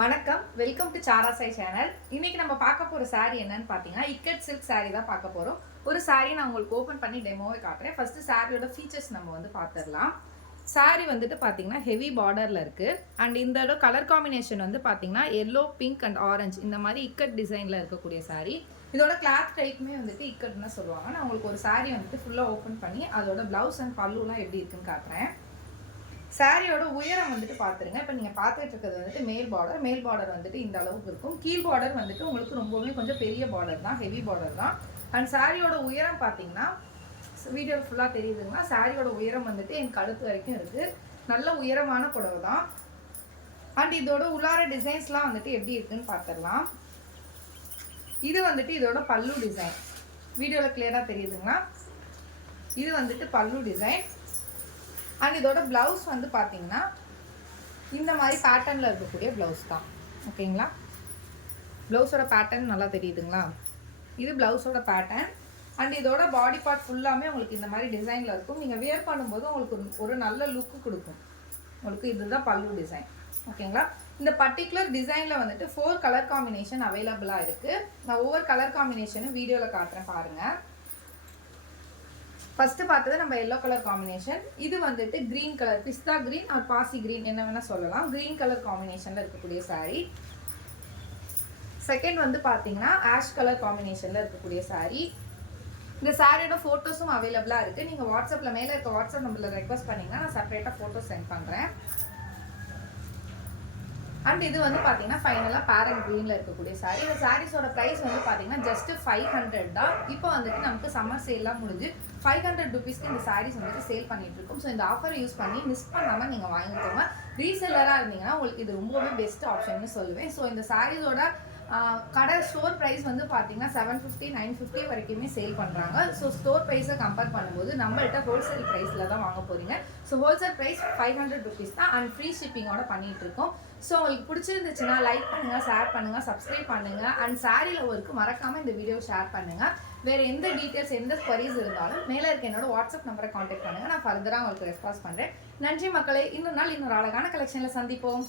வணக்கம், welcome to Sara Sai channel. இன்னைக்கு நம்ம பார்க்க போற saree என்னன்னு பார்த்தீங்கன்னா இக்கட் சில்க் saree தான் பார்க்க போறோம். ஒரு saree நான் உங்களுக்கு ஓபன் பண்ணி டெமோவை காட்டுறேன். ஃபர்ஸ்ட் சாரியோட ஃபீச்சர்ஸ் நம்ம பார்த்துடலாம். saree பார்த்தீங்கன்னா ஹெவி பார்டர்ல இருக்கு. அண்ட் இந்த கலர் காம்பினேஷன் பார்த்தீங்கன்னா எல்லோ, பிங்க் அண்ட் ஆரஞ்சு இந்த மாதிரி இக்கட் டிசைன்ல இருக்கக்கூடிய saree. இதோட கிளாத் டைப்புமே இக்கட்னு சொல்லுவாங்க. நான் உங்களுக்கு ஒரு saree ஃபுல்லா ஓபன் பண்ணி அதோட பிளவுஸ் அண்ட் பல்லுலாம் எப்படி இருக்குன்னு காட்டுறேன். சாரியோட உயரம் பார்த்துருங்க. இப்போ நீங்கள் பார்த்துட்டு இருக்கிறது மேல் பார்டர் இந்த அளவுக்கு இருக்கும். கீழ் பார்டர் உங்களுக்கு ரொம்பவே கொஞ்சம் பெரிய பார்டர் தான், ஹெவி பார்டர் தான். அண்ட் சாரியோட உயரம் பார்த்தீங்கன்னா வீடியோவில் ஃபுல்லாக தெரியுதுங்கன்னா சாரியோட உயரம் என் கழுத்து வரைக்கும் இருக்குது. நல்ல உயரமான புடவை தான். அண்ட் இதோட உள்ளார டிசைன்ஸ்லாம் எப்படி இருக்குன்னு பார்த்துடலாம். இது இதோட பல்லு டிசைன் வீடியோவில் கிளியராக தெரியுதுங்களா? இது பல்லு டிசைன். அண்ட் இதோட ப்ளவுஸ் பார்த்தீங்கன்னா இந்த மாதிரி பேட்டர்னில் இருக்கக்கூடிய ப்ளவுஸ் தான். ஓகேங்களா? ப்ளவுஸோட பேட்டர்ன் நல்லா தெரியுதுங்களா? இது ப்ளவுஸோட பேட்டர்ன். அண்ட் இதோட பாடி பார்ட் ஃபுல்லாமே உங்களுக்கு இந்த மாதிரி டிசைனில் இருக்கும். நீங்கள் வியர் பண்ணும்போது உங்களுக்கு ஒரு நல்ல லுக்கு கொடுக்கும். உங்களுக்கு இதுதான் பல்லு டிசைன். ஓகேங்களா? இந்த பர்டிகுலர் டிசைனில் 4 கலர் காம்பினேஷன் அவைலபிளாக இருக்குது. நான் ஒவ்வொரு கலர் காம்பினேஷனும் வீடியோவில் காட்டுறேன் பாருங்கள். ஃபர்ஸ்ட் பார்த்தது நம்ம எல்லோ கலர் காம்பினேஷன். இது கிரீன் கலர், பிஸ்தா கிரீன் ஆர் பாசி கிரீன் என்ன வேணால் சொல்லலாம். கிரீன் கலர் காம்பினேஷனில் இருக்கக்கூடிய saree. செகண்ட் பார்த்தீங்கன்னா ஆஷ் கலர் காம்பினேஷனில் இருக்கக்கூடிய saree. இந்த சாரியோட ஃபோட்டோஸும் அவைலபிளாக இருக்குது. நீங்கள் வாட்ஸ்அப்பில் மேலே இருக்க வாட்ஸ்அப் நம்பரில் ரெக்வஸ்ட் பண்ணிங்கன்னா நான் செப்பரேட்டாக ஃபோட்டோஸ் சென்ட் பண்ணுறேன். அண்ட் இது பார்த்தீங்கன்னா ஃபைனலாக பேரட் க்ரீனில் இருக்கக்கூடிய சாரீ. இந்த சாரீஸோட ப்ரைஸ் பார்த்தீங்கன்னா ஜஸ்ட் 500 தான். இப்போ நமக்கு சம்மர் சேல்லாம் முடிஞ்சு 500 ருபீஸ்க்கு இந்த சாரீஸ் சேல் பண்ணிட்டு இருக்கோம். ஸோ இந்த ஆஃபரை யூஸ் பண்ணி மிஸ் பண்ணாமல் நீங்கள் வாங்கிக்கோங்க. ரீசெல்லராக இருந்தீங்கன்னா உங்களுக்கு இது ரொம்பவே பெஸ்ட் ஆப்ஷன்னு சொல்லுவேன். ஸோ இந்த சாரீஸோட கடை ஸ்டோர் ப்ரைஸ் பார்த்தீங்கன்னா 750 950 வரைக்குமே சேல் பண்ணுறாங்க. ஸோ ஸ்டோர் ப்ரைஸை கம்பேர் பண்ணும்போது நம்மள்கிட்ட ஹோல்சேல் ப்ரைஸில் தான் வாங்க போகிறீங்க. ஸோ ஹோல்சேல் ப்ரைஸ் 500 ருபீஸ் தான். அண்ட் ஃப்ரீ ஷிப்பிங்கோட பண்ணிகிட்டு இருக்கோம். ஸோ உங்களுக்கு பிடிச்சிருந்துச்சுன்னா லைக் பண்ணுங்கள், ஷேர் பண்ணுங்கள், சப்ஸ்கிரைப் பண்ணுங்கள். அண்ட் சாரீ லவருக்கு மறக்காமல் இந்த வீடியோ ஷேர் பண்ணுங்கள். வேறு எந்த டீட்டெயில்ஸ் எந்த குவரிஸ் இருந்தாலும் மேலே இருக்க என்னோட வாட்ஸ்அப் நம்பரை காண்டாக்ட் பண்ணுங்கள். நான் ஃபர்தராக உங்களுக்கு ரெஸ்பான்ஸ் பண்ணுறேன். நன்றி மக்களை. இன்னொரு நாள் இன்னொரு அழகான கலெக்ஷனில் சந்திப்போம்.